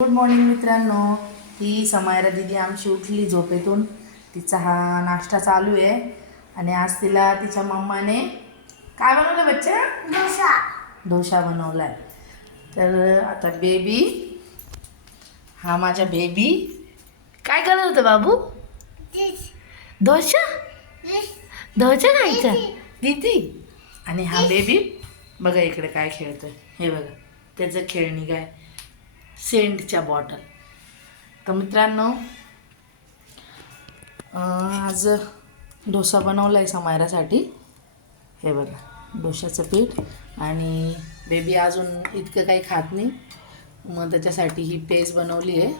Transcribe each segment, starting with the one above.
Good morning मित्रांनो. ही समायरा दिदी आमची उठली झोपेतून. तिचा हा नाश्ता चालू आहे आणि आज तिला तिच्या मम्माने काय बनवलं बच्चा? डोसा बनवला आहे. तर आता बेबी, हा माझा बेबी काय करत होतं बाबू? डोसा डोसा खायचा दीदी. आणि हा बेबी बघा इकडे काय खेळतोय. हे बघा त्याचं खेळणी काय, सेंटच्या बॉटल. तर मित्रांनो, आज डोसा बनवला आहे समायरासाठी. हे बघा डोशाचं पीठ. आणि बेबी अजून इतकं काही खात नाही, मग त्याच्यासाठी ही पेज बनवली आहे.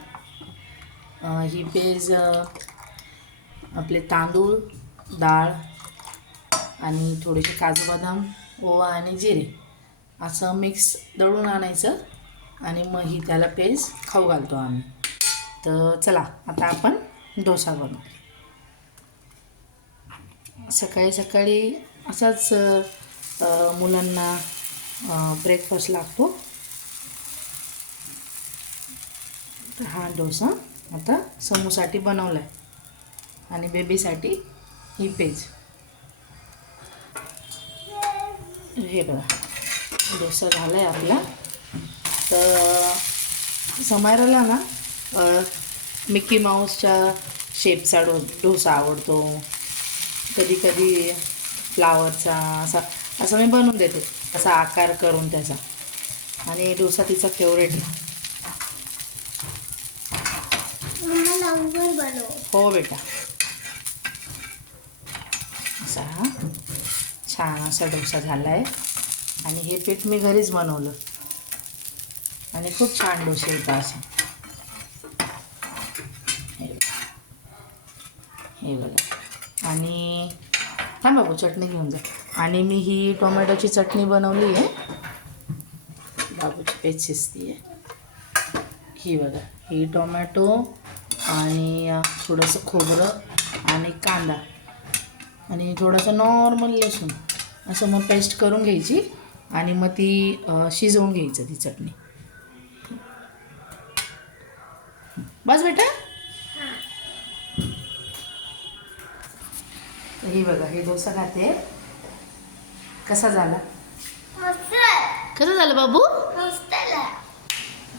ही पेज आपले तांदूळ, डाळ आणि थोडेसे काजू बदाम, ओवा आणि जिरे असं मिक्स दळून आणायचं आणि मग ही त्याला पेज खाऊ घालतो आम्ही. तर चला आता आपण डोसा बनवू. सकाळी सकाळी असाच मुलांना ब्रेकफास्ट लागतो. तर हा डोसा आता समूसाठी बनवला आहे आणि बेबीसाठी ही पेज. हे बघा डोसा झाला आहे आपला. तर समायराला ना मिकी माऊसच्या शेपचा डोसा आवडतो, कधी कधी फ्लावरचा. असं मी बनवून देते, असा आकार करून त्याचा. आणि डोसा तिचा फेवरेट आहे. हो बेटा, असा छान असा डोसा झाला आहे. आणि हे पीठ मी घरीच बनवलं आणि खूप छान डोसे येतात असं. हे बघा. आणि थांब बाबू, चटणी घेऊन जा. आणि मी ही टोमॅटोची चटणी बनवली आहे. बाबूची पेज शिजती आहे. ही बघा, ही टोमॅटो आणि थोडंसं खोबरं आणि कांदा आणि थोडंसं नॉर्मल लसूण असं मग पेस्ट करून घ्यायची आणि मग ती शिजवून घ्यायचं ती चटणी. बस बेटा. तर ही बघा, हे डोसा खाते. कसा झाला? कसं झालं बाबू?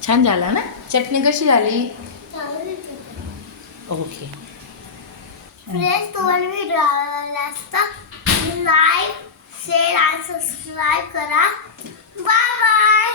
छान झाला ना? चटणी कशी झाली? ओके. फ्रेंड्स, तुम्हाला व्हिडिओ आवडला असता लाईक, शेअर आणि सबस्क्राईब करा. Bye bye.